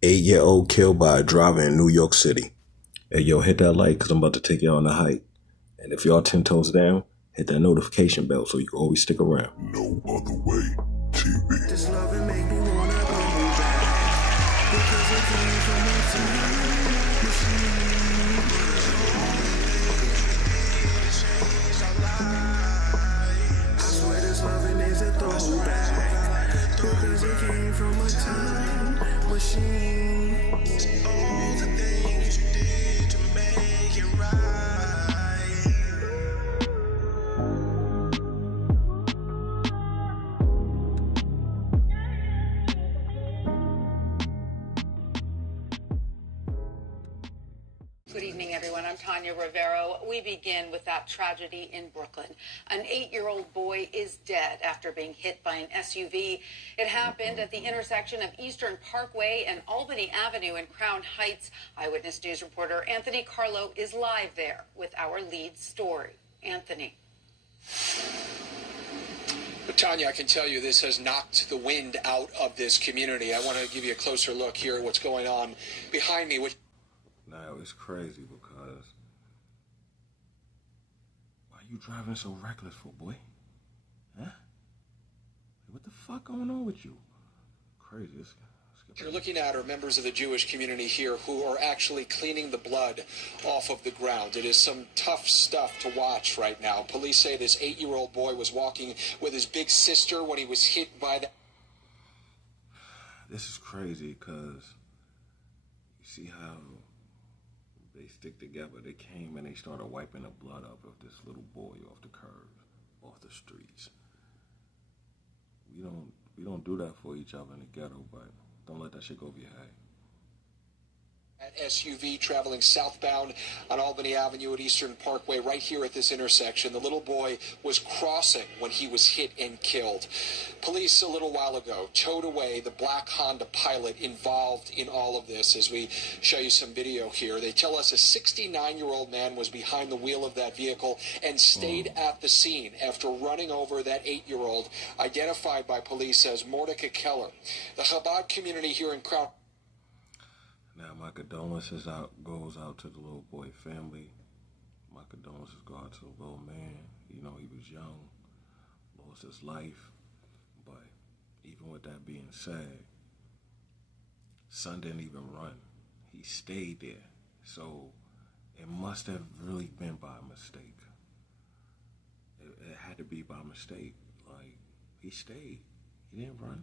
8-year-old killed by a driver in New York City. Hey, yo, hit that like because I'm about to take y'all on the hike. And if y'all 10 toes down, hit that notification bell so you can always stick around. No Other Way TV. This love it make me wanna go back because it came from a time machine. I swear this loving is a throwback because it came from a time machine. All the things you did to make it right. Good evening, everyone. I'm Tanya Rivero. We begin with that tragedy in Brooklyn. An 8-year-old boy is dead after being hit by an SUV. It happened at the intersection of Eastern Parkway and Albany Avenue in Crown Heights. Eyewitness News reporter Anthony Carlo is live there with our lead story. Anthony. But Tanya, I can tell you this has knocked the wind out of this community. I want to give you a closer look here at what's going on behind me. Now, it's crazy because why you driving so reckless for, boy? Huh? What the fuck going on with you? Crazy. What you're looking at are members of the Jewish community here who are actually cleaning the blood off of the ground. It is some tough stuff to watch right now. Police say this 8-year-old boy was walking with his big sister when he was hit by the... This is crazy because you see how they stick together. They came and they started wiping the blood up of this little boy off the curb, off the streets. We don't do that for each other in the ghetto, but don't let that shit go over your head. At SUV traveling southbound on Albany Avenue at Eastern Parkway, right here at this intersection. The little boy was crossing when he was hit and killed. Police a little while ago towed away the black Honda Pilot involved in all of this. As we show you some video here, they tell us a 69-year-old man was behind the wheel of that vehicle and stayed at the scene after running over that 8-year-old, identified by police as Mordecai Keller. The Chabad community here in Crown... Now, my condolences goes out to the little boy family. My condolences go out to the little man. You know, he was young, lost his life. But even with that being said, son didn't even run. He stayed there. So it must have really been by mistake. It had to be by mistake. Like, he stayed. He didn't run.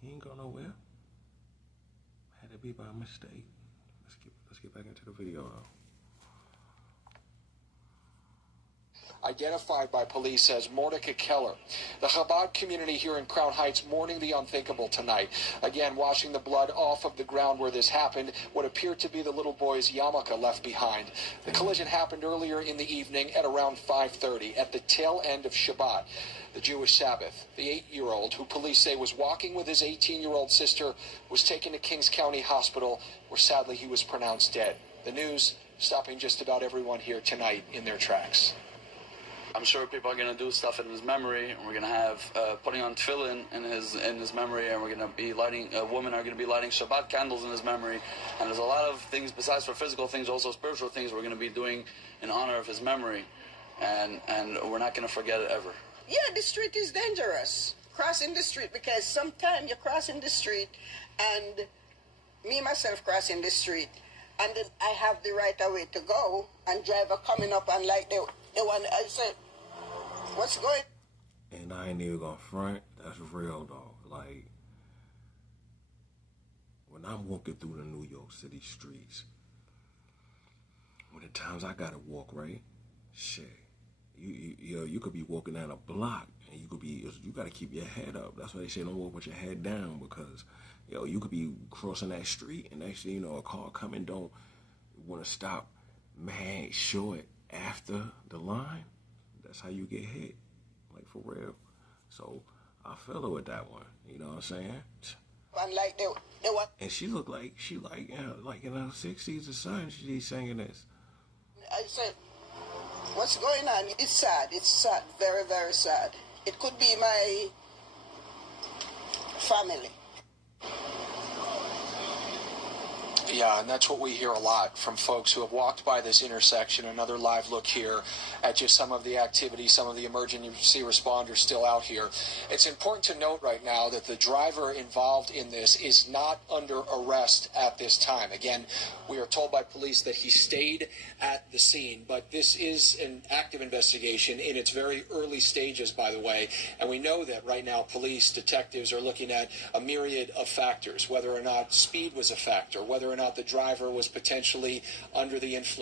He ain't go nowhere. Had to be by mistake. Let's get back into the video though. Identified by police as Mordecai Keller. The Chabad community here in Crown Heights mourning the unthinkable tonight. Again, washing the blood off of the ground where this happened, what appeared to be the little boy's yarmulke left behind. The collision happened earlier in the evening at around 5:30 at the tail end of Shabbat, the Jewish Sabbath. The 8-year-old, who police say was walking with his 18-year-old sister, was taken to Kings County Hospital, where sadly he was pronounced dead. The news stopping just about everyone here tonight in their tracks. I'm sure people are going to do stuff in his memory, and we're going to have putting on tefillin in his memory, and we're going to be lighting, women are going to be lighting Shabbat candles in his memory, and there's a lot of things besides for physical things, also spiritual things we're going to be doing in honor of his memory, and we're not going to forget it ever. Yeah, the street is dangerous, crossing the street, because sometimes you're crossing the street, and me myself crossing the street, and then I have the right of way to go, and driver coming up and like the one, I said, what's going? And I ain't even gonna front. That's real though. Like, when I'm walking through the New York City streets, when the times I gotta walk, right? Shit, you could be walking down a block and you gotta keep your head up. That's why they say don't walk with your head down, because you could be crossing that street and next thing you know, a car coming don't want to stop mad short after the line. That's how you get hit, like for real. So I feel it with that one. You know what I'm saying? And like the one. And she looked like like in her 60s or something. She's singing this. I said, what's going on? It's sad. It's sad. Very, very sad. It could be my family. Yeah, and that's what we hear a lot from folks who have walked by this intersection. Another live look here at just some of the activity, some of the emergency responders still out here. It's important to note right now that the driver involved in this is not under arrest at this time. Again, we are told by police that he stayed at the scene, but this is an active investigation in its very early stages, by the way, and we know that right now police detectives are looking at a myriad of factors, whether or not speed was a factor, whether or not the driver was potentially under the influence.